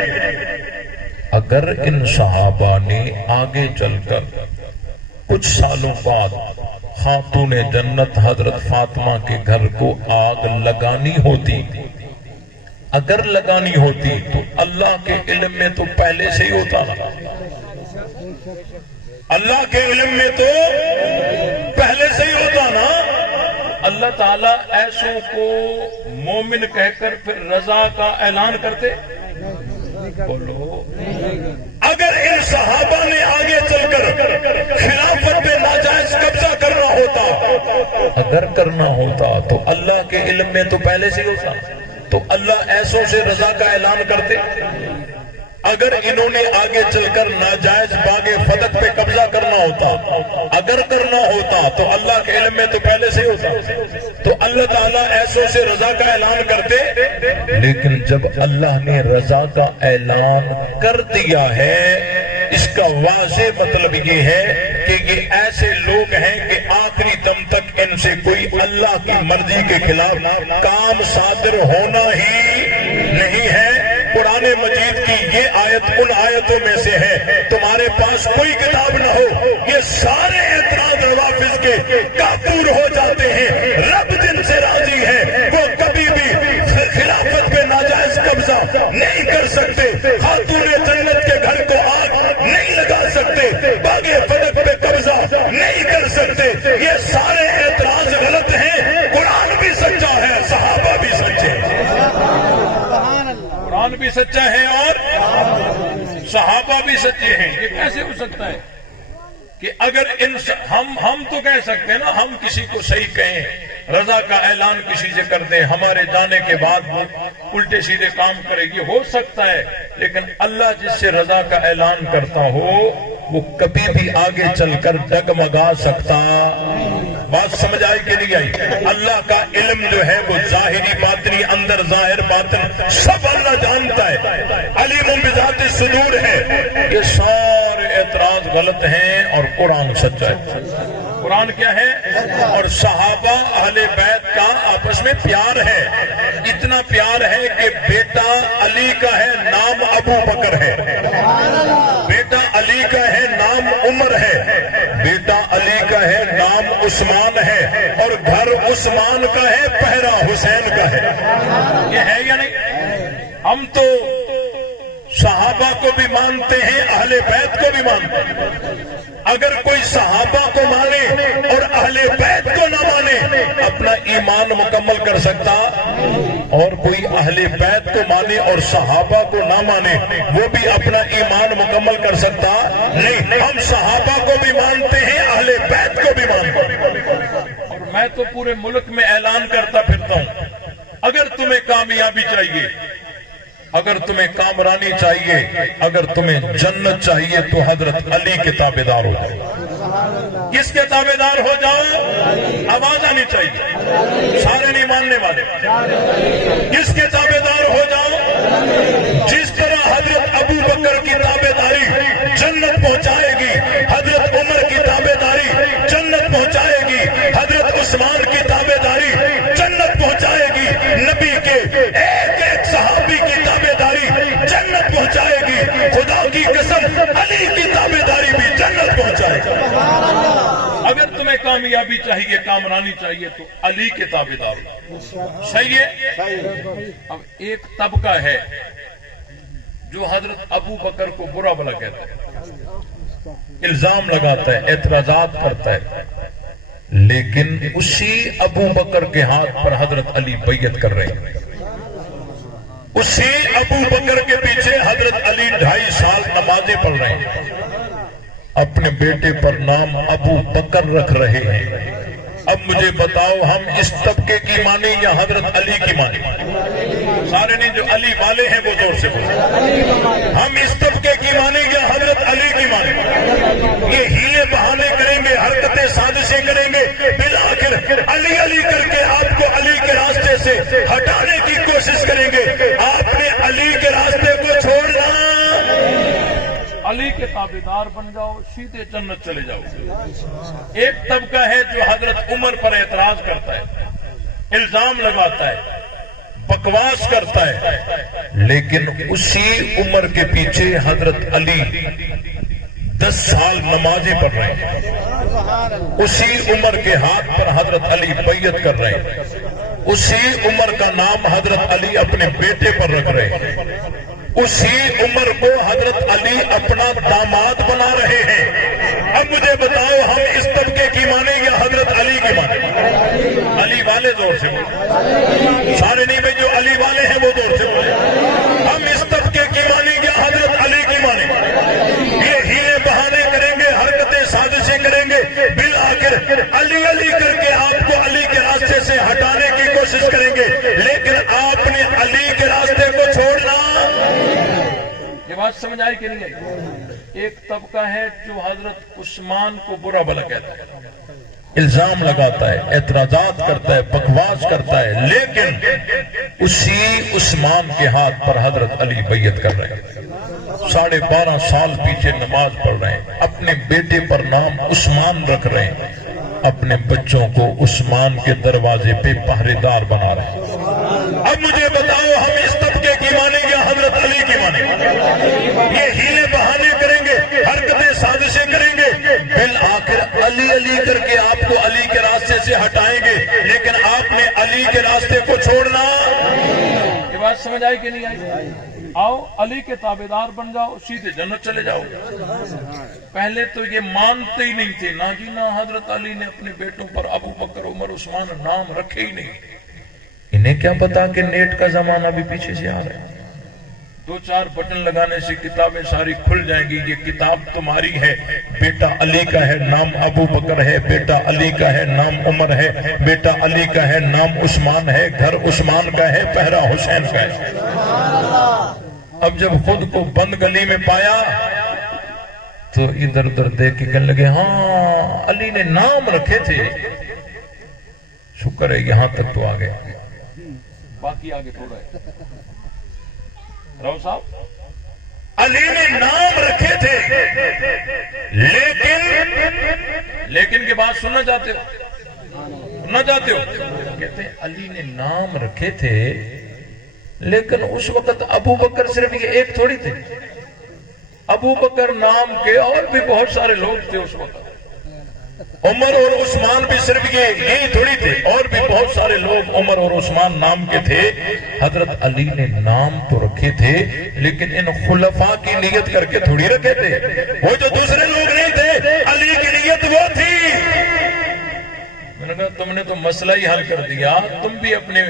اگر ان صحابہ نے آگے چل کر کچھ سالوں بعد خاتون جنت حضرت فاطمہ کے گھر کو آگ لگانی ہوتی، اگر لگانی ہوتی تو اللہ کے علم میں تو پہلے سے ہی ہوتا نا. اللہ کے علم میں تو پہلے سے ہی ہوتا نا. اللہ تعالیٰ ایسوں کو مومن کہہ کر پھر رضا کا اعلان کرتے؟ بولو، اگر ان صحابہ نے آگے چل کر خلافت پہ ناجائز قبضہ کرنا ہوتا، اگر کرنا ہوتا تو اللہ کے علم میں تو پہلے سے ہوتا، تو اللہ ایسوں سے رضا کا اعلان کرتے. اگر انہوں نے آگے چل کر ناجائز باغ فتح پہ قبضہ کرنا ہوتا، اگر کرنا ہوتا تو اللہ کے علم میں تو پہلے سے ہوتا، تو اللہ تعالیٰ ایسوں سے رضا کا اعلان کرتے. لیکن جب اللہ نے رضا کا اعلان کر دیا ہے، اس کا واضح مطلب یہ ہے کہ یہ ایسے لوگ ہیں کہ آخری دم تک ان سے کوئی اللہ کی مرضی کے خلاف کام صادر ہونا ہی نہیں ہے. قرآن مجید کی یہ آیت ان آیتوں میں سے ہے، تمہارے پاس کوئی کتاب نہ ہو، یہ سارے اعتراض روافض کے کافور ہو جاتے ہیں۔ رب جن سے راضی ہے وہ کبھی بھی خلافت پہ ناجائز قبضہ نہیں کر سکتے، خاتون جنت کے گھر کو آگ نہیں لگا سکتے، باغ فلک پہ قبضہ نہیں کر سکتے۔ یہ سارے اعتراض غلط ہیں، قرآن بھی سچا ہے، صحابہ بھی سچے ہیں، قرآن بھی سچا ہے اور صحابہ بھی سچے ہیں۔ یہ کیسے ہو سکتا ہے کہ اگر ہم تو کہہ سکتے ہیں نا، ہم کسی کو صحیح کہیں، رضا کا اعلان کسی سے کر دیں، ہمارے جانے کے بعد وہ الٹے سیدھے کام کرے، یہ ہو سکتا ہے، لیکن اللہ جس سے رضا کا اعلان کرتا ہو وہ کبھی بھی آگے چل کر ڈگمگا سکتا۔ بات سمجھ آئی کہ نہیں آئی؟ اللہ کا علم جو ہے وہ ظاہری باطنی، اندر ظاہر باطن سب اللہ جانتا ہے، علیم بذات الصدور ہے۔ یہ سارے اعتراض غلط ہیں اور قرآن سچا ہے۔ قرآن کیا ہے؟ اور صحابہ اہل بیت کا آپس میں پیار ہے، اتنا پیار ہے کہ بیٹا علی کا ہے نام ابو بکر ہے، بیٹا علی کا ہے نام عمر ہے، بیٹا علی کا ہے نام عثمان ہے، اور گھر عثمان کا ہے پہرا حسین کا ہے۔ یہ ہے یا نہیں؟ ہم تو صحابہ کو بھی مانتے ہیں، اہل بیت کو بھی مانتے ہیں۔ اگر کوئی صحابہ کو مانے اور اہل بیت کو نہ مانے، اپنا ایمان مکمل کر سکتا؟ اور کوئی اہل بیت کو مانے اور صحابہ کو نہ مانے، وہ بھی اپنا ایمان مکمل کر سکتا؟ نہیں، ہم صحابہ کو بھی مانتے ہیں، اہل بیت کو بھی مانتے ہیں۔ اور میں تو پورے ملک میں اعلان کرتا پھرتا ہوں، اگر تمہیں کامیابی چاہیے، اگر تمہیں کامرانی چاہیے، اگر تمہیں جنت چاہیے تو حضرت علی کے تابع دار ہو جاؤ۔ کس کے تابع دار ہو جاؤ؟ آواز آنی چاہیے، سارے نہیں ماننے والے۔ کس کے تابع دار ہو جاؤ؟ جس طرح حضرت ابو بکر کی تابع داری جنت پہنچائے گی، حضرت عمر کی تابع داری جنت پہنچائے گی، حضرت عثمان کی تابع داری جنت پہنچائے گی، نبی کے ایک ایک صحابی کی تابع داری جنت پہنچائے گی، خدا کی قسم علی کی تابع داری بھی جنت پہنچائے گی۔ اگر تمہیں کامیابی چاہیے، کامرانی چاہیے تو علی کے تابع دار ہو۔ صحیح ہے؟ اب ایک طبقہ ہے جو حضرت ابو بکر کو برا بھلا کہتا ہے، الزام لگاتا ہے، اعتراضات کرتا ہے، لیکن اسی ابو بکر کے ہاتھ پر حضرت علی بیعت کر رہے ہیں، اسی ابو بکر کے پیچھے حضرت علی 2.5 سال نمازیں پڑھ رہے ہیں، اپنے بیٹے پر نام ابو بکر رکھ رہے ہیں۔ اب مجھے بتاؤ، ہم اس طبقے کی مانیں یا حضرت علی کی مانیں؟ سارے نہیں، جو علی والے ہیں وہ زور سے بولیں۔ ہم اس طبقے کی مانیں یا حضرت علی کی مانیں؟ یہ ہیلے بہانے کریں گے، حرکتیں سازشیں کریں گے، بالآخر علی علی کر کے آپ کو علی کے راستے سے ہٹانے کی کوشش کریں گے۔ آپ نے علی کے راستے کو چھوڑنا، علی کے تابعدار بن جاؤ، سیدھے جنت چلے جاؤ۔ ایک طبقہ ہے جو حضرت عمر پر اعتراض کرتا ہے، الزام لگاتا ہے، بکواس کرتا ہے، لیکن اسی عمر کے پیچھے حضرت علی 10 سال نمازیں پڑھ رہے ہیں، اسی عمر کے ہاتھ پر حضرت علی بیعت کر رہے ہیں، اسی عمر کا نام حضرت علی اپنے بیٹے پر رکھ رہے ہیں، اسی عمر کو حضرت علی اپنا داماد بنا رہے ہیں۔ اب مجھے بتاؤ، ہم اس طبقے کی مانیں یا حضرت علی کی مانیں؟ علی والے زور سے بولے، سارے نہیں بھائی، جو علی والے ہیں وہ زور سے بولے۔ ہم اس طبقے کی مانیں یا حضرت علی کی مانیں؟ یہ ہیلے بہانے کریں گے، حرکتیں سازشیں کریں گے، بالآخر علی علی کر کے آپ کو علی کے راستے سے ہٹانے کی کوشش کریں گے، لیکن آپ نے علی کے راستے کو چھوڑنا۔ یہ بات سمجھ آئی کہ نہیں آئی؟ ایک طبقہ ہے جو حضرت عثمان کو برا بھلا کہتا ہے، الزام لگاتا ہے، اعتراضات کرتا ہے، بکواس کرتا ہے، لیکن اسی عثمان کے ہاتھ پر حضرت علی بیعت کر رہے ہیں، 12.5 سال پیچھے نماز پڑھ رہے ہیں، اپنے بیٹے پر نام عثمان رکھ رہے ہیں، اپنے بچوں کو عثمان کے دروازے پہ پہرے دار بنا رہے ہیں۔ اب مجھے بتاؤ، ہم اس طبقے کی مانیں یا حضرت علی آخر علی علی کر کے آپ کو علی کے راستے سے ہٹائیں گے، لیکن آپ نے علی کے راستے کو چھوڑنا۔ یہ بات سمجھ آئی کہ نہیں آئی؟ آؤ علی کے تابعدار بن جاؤ، سیدھے جنت چلے جاؤ۔ پہلے تو یہ مانتے ہی نہیں تھے، نہ جی نہ حضرت علی نے اپنے بیٹوں پر ابو بکر عمر عثمان نام رکھے ہی نہیں۔ انہیں کیا پتا کہ نیٹ کا زمانہ بھی پیچھے سے آ رہا ہے، 2-4 بٹن لگانے سے کتابیں ساری کھل جائیں گی۔ یہ کتاب تمہاری ہے، بیٹا علی کا ہے نام ابو بکر ہے، بیٹا علی کا ہے نام عمر ہے، بیٹا علی کا ہے نام عثمان ہے، گھر عثمان کا ہے، پہرا حسین کا ہے۔ اب جب خود کو بند گلی میں پایا تو ادھر ادھر دیکھ کے کہنے لگے ہاں علی نے نام رکھے تھے، شکر ہے یہاں تک تو آگے، باقی آگے تھوڑا ہے۔ راؤ صاحب علی نے نام رکھے تھے، لیکن کے بعد سننا چاہتے ہو؟ کہتے ہیں علی نے نام رکھے تھے، لیکن اس وقت ابو بکر صرف یہ ایک تھوڑی تھے، ابو بکر نام کے اور بھی بہت سارے لوگ تھے اس وقت۔ عمر اور عثمان بھی صرف یہی تھوڑی تھے، اور بھی بہت سارے لوگ عمر اور عثمان نام کے تھے۔ حضرت علی نے نام تو رکھے تھے، لیکن ان خلفاء کی نیت کر کے تھوڑی رکھے تھے، وہ جو دوسرے لوگ نہیں تھے، علی کی نیت وہ تھی۔ میں نے کہا تم نے تو مسئلہ ہی حل کر دیا، تم بھی اپنے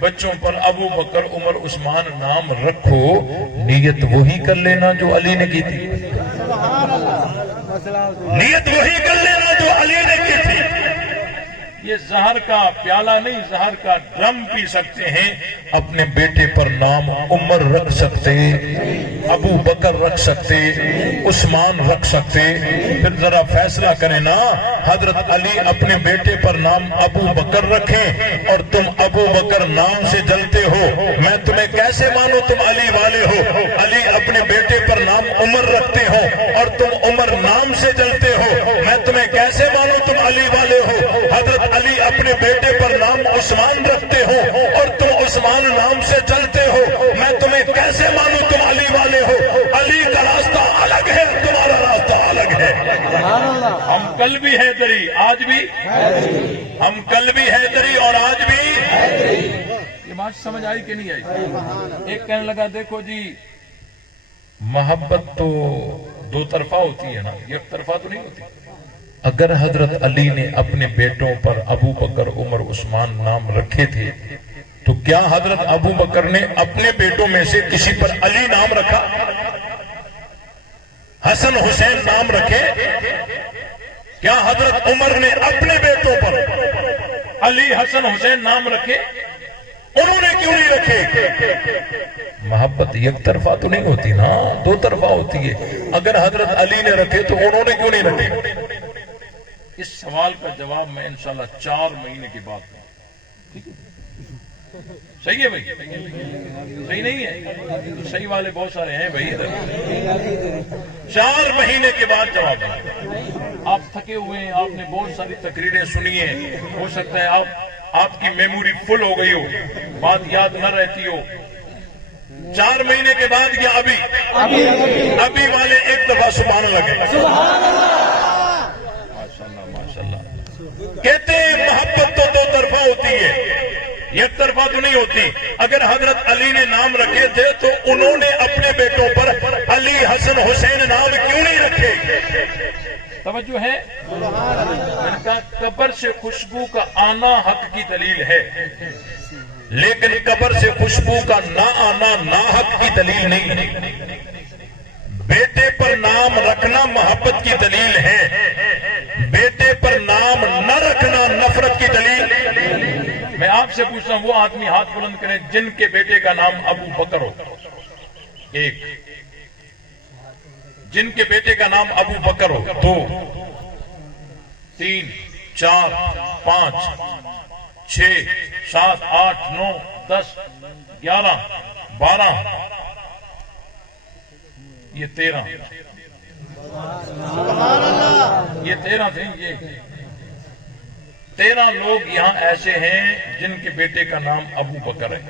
بچوں پر ابو بکر عمر عثمان نام رکھو، نیت وہی کر لینا جو علی نے کی تھی، نیت وہی کر لینا جو علی نے کی تھی۔ یہ زہر کا پیالہ نہیں، زہر کا ڈرم پی سکتے ہیں، اپنے بیٹے پر نام عمر رکھ سکتے، ابو بکر رکھ سکتے، عثمان رکھ سکتے۔ پھر ذرا فیصلہ کریں نا، حضرت علی اپنے بیٹے پر نام ابو بکر رکھیں اور تم ابو بکر نام سے جلتے ہو، میں تمہیں کیسے مانوں تم علی والے ہو؟ علی اپنے بیٹے پر نام عمر رکھتے ہو اور تم عمر نام سے جلتے ہو، میں تمہیں کیسے مانوں تم علی والے ہو؟ حضرت علی اپنے بیٹے پر نام عثمان رکھتے ہو اور تم عثمان نام سے چلتے ہو، میں تمہیں کیسے مانوں تم علی والے ہو؟ علی کا راستہ الگ ہے، تمہارا راستہ الگ ہے۔ ہم کل بھی حیدری، آج بھی ہم کل بھی حیدری اور آج بھی۔ یہ بات سمجھ آئی کہ نہیں آئی؟ ایک کہنے لگا دیکھو جی محبت تو دو طرفہ ہوتی ہے نا، یک طرفہ تو نہیں ہوتی۔ اگر حضرت علی نے اپنے بیٹوں پر ابو بکر عمر عثمان نام رکھے تھے تو کیا حضرت ابو بکر نے اپنے بیٹوں میں سے کسی پر علی نام رکھا؟ حسن حسین نام رکھے؟ کیا حضرت عمر نے اپنے بیٹوں پر علی حسن حسین نام رکھے؟ انہوں نے کیوں نہیں رکھے؟ محبت یک طرفہ تو نہیں ہوتی نا، دو طرفہ ہوتی ہے۔ اگر حضرت علی نے رکھے تو انہوں نے کیوں نہیں رکھے؟ اس سوال کا جواب میں انشاءاللہ 4 مہینے کے بعد دوں گا۔ صحیح ہے بھائی؟ صحیح نہیں ہے؟ صحیح والے بہت سارے ہیں بھائی ادھر۔ 4 مہینے کے بعد جواب دیں۔ آپ تھکے ہوئے ہیں، آپ نے بہت ساری تقریریں سنی ہیں، ہو سکتا ہے آپ کی میموری فل ہو گئی ہو، بات یاد نہ رہتی ہو۔ 4 مہینے کے بعد یا ابھی والے ایک دفعہ سبحان اللہ لگے۔ کہتے ہیں محبت تو دو طرفہ ہوتی ہے، یک طرفہ تو نہیں ہوتی۔ اگر حضرت علی نے نام رکھے تھے تو انہوں نے اپنے بیٹوں پر علی حسن حسین نام کیوں نہیں رکھے؟ توجہ ہے؟ ان کا قبر سے خوشبو کا آنا حق کی دلیل ہے، لیکن قبر سے خوشبو کا نہ آنا ناحق کی دلیل نہیں۔ بیٹے پر نام رکھنا محبت کی دلیل ہے، بیٹے پر نام نہ رکھنا نفرت کی دلیل۔ میں آپ سے پوچھتا ہوں، وہ آدمی ہاتھ بلند کریں جن کے بیٹے کا نام ابو بکر ہو، ایک۔ جن کے بیٹے کا نام ابو بکر ہو، 2 3 4 5 6 7 8 9 10 11 12 یہ 13 یہ 13 تھے۔ یہ 13 لوگ یہاں ایسے ہیں جن کے بیٹے کا نام ابو بکر ہے۔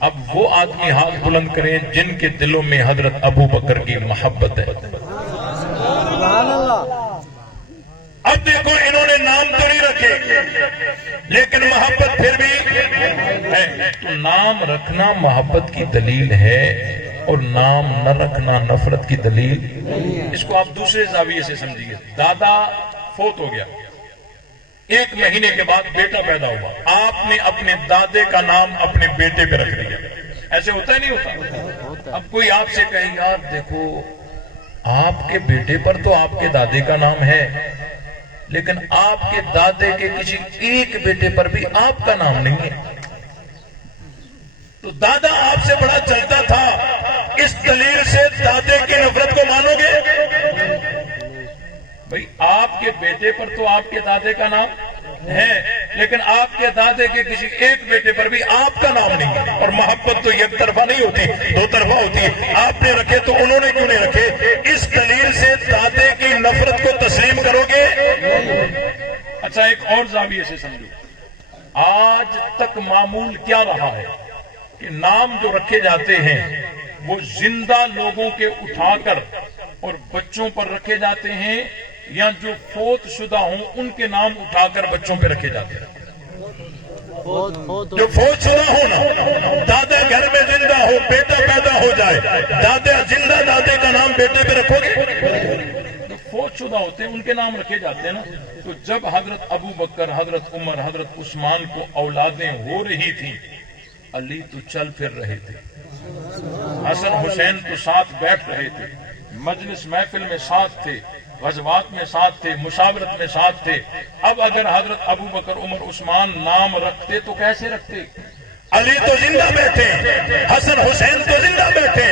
اب وہ آدمی ہاتھ بلند کریں جن کے دلوں میں حضرت ابو بکر کی محبت ہے۔ اب دیکھو انہوں نے نام تو نہیں رکھے لیکن محبت پھر بھی ہے. تو نام رکھنا محبت کی دلیل ہے اور نام نہ رکھنا نفرت کی دلیل. اس کو آپ دوسرے زاویے سے سمجھیے. دادا فوت ہو گیا, 1 مہینے کے بعد بیٹا پیدا ہوا, آپ نے اپنے دادے کا نام اپنے بیٹے پہ رکھ دیا. ایسے ہوتا ہے نہیں ہوتا؟ اب کوئی آپ سے کہے یار دیکھو آپ کے بیٹے پر تو آپ کے دادے کا نام ہے لیکن آپ کے دادے کے کسی ایک بیٹے پر بھی آپ کا نام نہیں ہے. تو دادا آپ سے بڑا چلتا تھا, اس دلیل سے دادے کی نفرت کو مانو گے؟ بھئی آپ کے بیٹے پر تو آپ کے دادے کا نام ہے لیکن آپ کے دادے کے کسی ایک بیٹے پر بھی آپ کا نام نہیں ہے. اور محبت تو یک طرفہ نہیں ہوتی, 2 طرفہ ہوتی ہے. آپ نے رکھے تو انہوں نے کیوں نہیں رکھے؟ اس دلیل سے دادے کی نفرت کو تسلیم کرو گے؟ اچھا ایک اور زاویے سے سمجھو. آج تک معمول کیا رہا ہے کہ نام جو رکھے جاتے ہیں وہ زندہ لوگوں کے اٹھا کر اور بچوں پر رکھے جاتے ہیں یا جو فوت شدہ ہوں ان کے نام اٹھا کر بچوں پہ رکھے جاتے ہیں؟ جو فوت شدہ ہو نا, دادا گھر میں زندہ ہو, بیٹا پیدا ہو جائے, دادا زندہ دادے کا نام بیٹے پہ رکھو گے؟ جو فوت شدہ ہوتے ہیں ان کے نام رکھے جاتے ہیں نا. تو جب حضرت ابو بکر, حضرت عمر, حضرت عثمان کو اولادیں ہو رہی تھیں, علی تو چل پھر رہے تھے, حسن حسین تو ساتھ بیٹھ رہے تھے, مجلس محفل میں ساتھ تھے, غزوات میں ساتھ تھے, مشاورت میں ساتھ تھے. اب اگر حضرت ابو بکر, عمر, عثمان نام رکھتے تو کیسے رکھتے؟ علی تو زندہ بیٹھے, حسن حسین تو زندہ بیٹھے,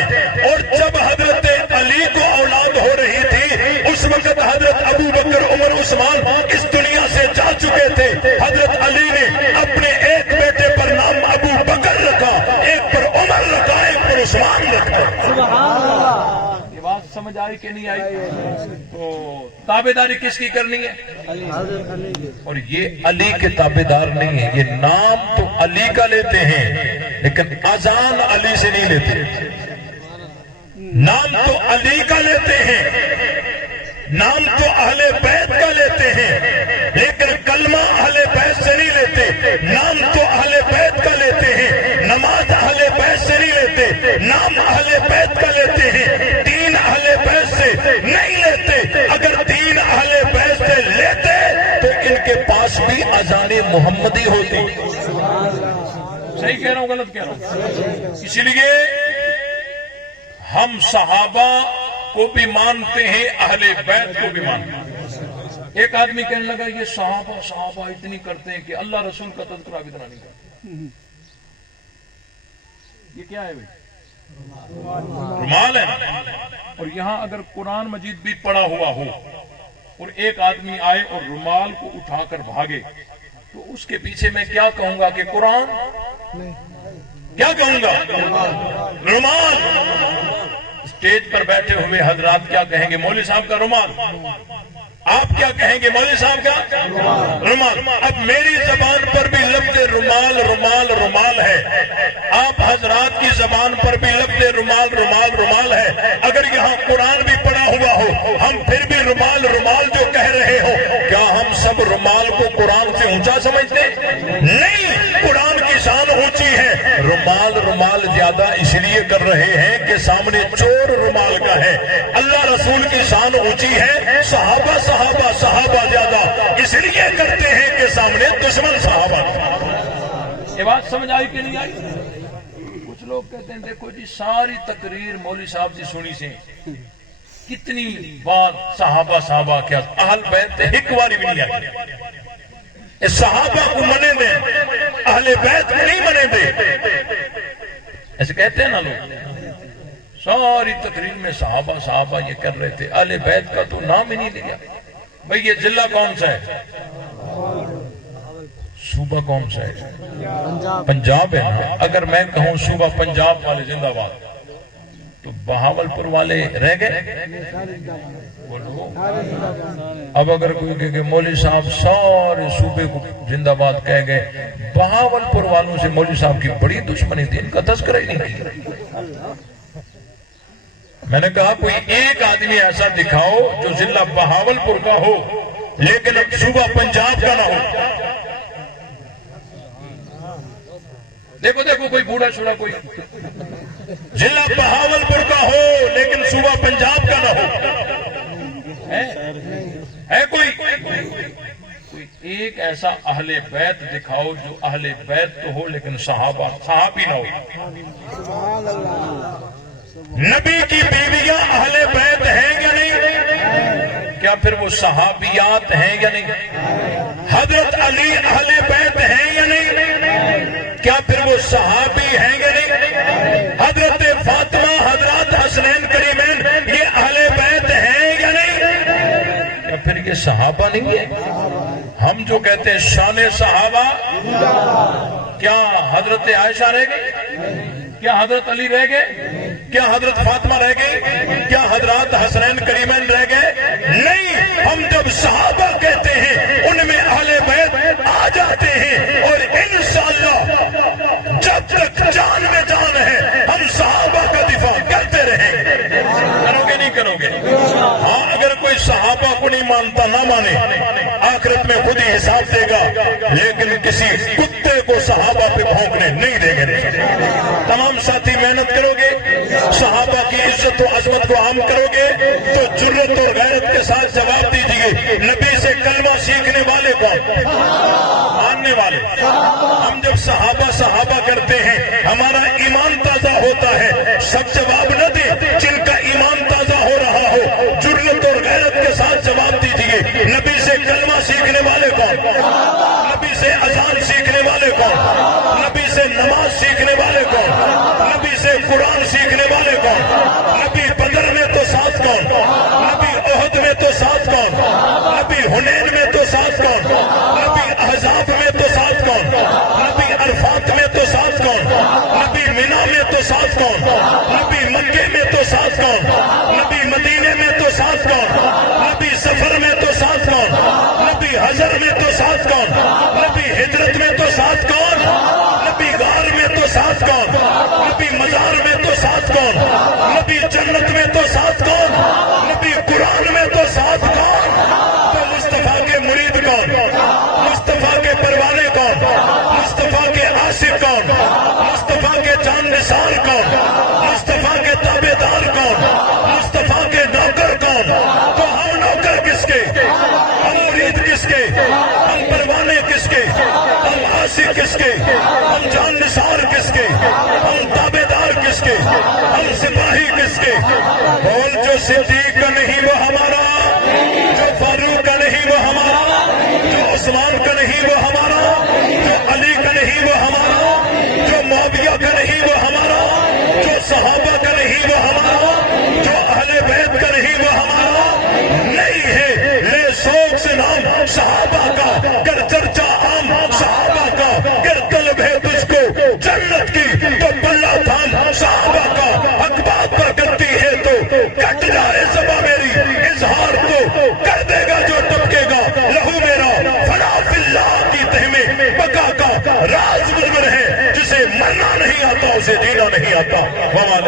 اور جب حضرت علی کو اولاد ہو رہی تھی اس وقت حضرت ابو بکر, عمر, عثمان اس دنیا سے جا چکے تھے. حضرت علی نے اپنے ایک بیٹے پر نام ابو بکر رکھا, ایک پر عمر رکھا, ایک پر عثمان رکھا. سبحان اللہ. بات سمجھ آئی کہ نہیں آئی؟ تو تابعداری کس کی کرنی ہے؟ اور یہ علی کے تابعدار نہیں ہے. یہ نام تو علی کا لیتے ہیں لیکن اذان علی سے نہیں لیتے. نام تو علی کا لیتے ہیں, نام تو اہل بیت کا لیتے ہیں لیکن کلمہ اہل بیت سے نہیں لیتے. نام تو اہل بیت کا لیتے ہیں, نماز اہل بیت سے نہیں لیتے. نام اہل بیت کا لیتے ہیں, دین اہل بیت سے نہیں لیتے. اگر دین اہل بیت سے لیتے تو ان کے پاس بھی اذان محمدی ہوتی. صحیح کہہ رہا ہوں غلط کہہ رہا ہوں؟ اسی لیے ہم صحابہ کو بھی مانتے ہیں, اہل بیت کو بھی مانتے ہیں. ایک آدمی کہنے لگا یہ صحابہ اتنی کرتے ہیں کہ اللہ رسول کا تذکرہ بھی اتنا نہیں کرتے. یہ کیا ہے بھائی؟ رومال ہے. اور یہاں اگر قرآن مجید بھی پڑا ہوا ہو اور ایک آدمی آئے اور رومال کو اٹھا کر بھاگے تو اس کے پیچھے میں کیا کہوں گا کہ قرآن, کیا کہوں گا؟ رومال. اسٹیج پر بیٹھے ہوئے حضرات کیا کہیں گے؟ مولوی صاحب کا رومال. آپ کیا کہیں گے؟ مولوی صاحب کا رومال. اب میری زبان پر بھی لفظ رومال رومال رومال ہے, آپ حضرات کی زبان پر بھی لفظ رومال رومال رومال ہے. اگر یہاں قرآن بھی پڑا ہوا ہو ہم پھر بھی رومال رومال جو کہہ رہے ہو, کیا ہم سب رومال کو قرآن سے اونچا سمجھتے؟ نہیں, قرآن کی شان اونچی ہے. رومال رومال زیادہ اس لیے کر رہے ہیں کہ سامنے چور رومال کا ہے. اللہ رسول کی شان اونچی ہے, صحابہ زیادہ اس لیے کرتے ہیں کہ سامنے دشمن صحابہ. یہ بات سمجھ آئی کہ نہیں آئی؟ کچھ لوگ کہتے ہیں دیکھو جی ساری تقریر مولوی صاحب سے سنی سے کتنی بار صحابہ کیا اہل بیت ایک بار بھی نہیں آئی. صحابہ کو منے دیں, اہل بیت کو نہیں منے دیں. ایسے کہتے ہیں نا لوگ. ساری تقریر میں صحابہ یہ کر رہے تھے, اہل بیت کا تو نام ہی نہیں لیا. بھئی یہ ضلع کون سا ہے؟ صوبہ کون سا ہے؟ پنجاب ہے نا. اگر میں کہوں صوبہ پنجاب والے زندہ باد تو بہاولپور والے رہ گئے؟ بولو. اب اگر کوئی کہے کہ مولوی صاحب سارے صوبے کو زندہ باد کہہ گئے, بہاولپور والوں سے مولوی صاحب کی بڑی دشمنی تھی, ان کا تذکرہ ہی نہیں کیا. میں نے کہا کوئی ایک آدمی ایسا دکھاؤ جو ضلع بہاولپور کا ہو لیکن صوبہ پنجاب کا نہ ہو. دیکھو دیکھو کوئی بوڑھا چھوڑا کوئی ضلع بہاول پور کا ہو لیکن صوبہ پنجاب کا نہ ہو. ہے کوئی ایک ایسا اہل بیت دکھاؤ جو اہل بیت تو ہو لیکن صحابی نہ ہو. نبی کی بیویاں اہل بیت ہیں یا نہیں؟ کیا پھر وہ صحابیات ہیں یا نہیں؟ حضرت علی اہل بیت ہیں یا نہیں؟ کیا پھر وہ صحابی ہیں یا نہیں؟ حضرت فاطمہ حضرات حسنین کریمین یہ اہل بیت ہیں یا نہیں؟ کیا پھر یہ صحابہ نہیں ہے؟ ہم جو کہتے ہیں شان صحابہ، کیا حضرت عائشہ رہ گئی؟ کیا حضرت علی رہ گئے؟ کیا حضرت فاطمہ رہ گئی؟ کیا حضرات حسنین کریمین رہ گئے؟ نہیں. ہم جب صحابہ کہتے ہیں ان میں اہل بیت آ جاتے ہیں، اور انشاءاللہ جب تک جان میں جان ہے ہم صحابہ کا دفاع کرتے رہیں گے. کرو گے نہیں کرو گے؟ ہاں اگر کوئی صحابہ کو نہیں مانتا نہ مانے، آخرت میں خود ہی حساب دے گا، لیکن کسی کتے کو صحابہ پہ بھونکنے نہیں دیں گے. تمام ساتھی محنت کرو گے، صحابہ کی عزت و عظمت کو عام کرو گے تو جرت اور غیرت کے ساتھ جواب دیجیے نبی سے کلمہ سیکھنے والے کون؟ ماننے والے. ہم جب صحابہ کرتے ہیں ہمارا ایمان تازہ ہوتا ہے. سب جواب نہ دیں، جن کا ایمان تازہ ہو رہا ہو جرت اور غیرت کے ساتھ جواب دیجیے نبی سے کلمہ سیکھنے والے کون؟ نبی سے اذان سیکھنے والے کون؟ نبی سے نماز سیکھنے والے کون؟ نبی سے قرآن سیکھنے والے کون؟ نبی بدر میں تو ساتھ کون؟ نبی احد میں تو ساتھ کون؟ نبی حنین میں تو ساتھ کون؟ نبی احزاب میں تو ساتھ کون؟ نبی عرفات میں تو ساتھ کون؟ نبی مینا میں تو ساتھ کون؟ نبی مکے میں تو ساتھ کون؟ نبی مدینے میں تو ساتھ کون؟ نبی سفر میں تو ساتھ کون؟ نبی حضر میں تو ساتھ کون؟ نبی ہجرت میں تو ساتھ کون؟ نبی غار میں تو ساتھ کون؟ نبی مزار میں تو ساتھ کون؟ نبی جنت میں تو ساتھ کون؟ نبی قرآن میں تو ساتھ کون؟ تو مصطفیٰ کے مرید کون؟ مصطفیٰ کے پروانے کون؟ مصطفیٰ کے عاشق کون؟ مصطفیٰ کے جان نثار کون؟ مصطفیٰ کے تابع دار کون؟ مصطفیٰ کے نوکر کون؟ تو ہم نوکر کس کے؟ ہم مرید کس کے؟ ہم پروانے کس کے؟ ہم عاشق کس کے؟ ہم جان نثار کس کے؟ ہم تابع دار کس کے؟ ہم سپاہی کس کے؟ بول جو صدیق کا نہیں وہ ہمارا، جو فاروق کا نہیں وہ ہمارا، جو عثمان کا نہیں وہ ہمارا، جو علی کا نہیں وہ ہمارا، جو معاویہ کا نہیں وہ ہمارا، جو صحابہ کا نہیں وہ ہمارا، جو اہل بیت کا نہیں وہ ہمارا. نہیں ہے لے سوگ سے نام صحابہ کا، کر چرچا عام صحابہ کا، گر طلب ہے تجھ کو جنت کی تو بلّہ تھام صحابہ کا. حق بات پر کرتی ہے تو کٹ جائے زباں میری، اظہار تو کر دے گا جو ٹپکے گا. لہو میرا فنا فی اللہ کی تہ میں بقا کا راز مضمر ہے، جسے مرنا نہیں آتا اسے جینا نہیں آتا. وما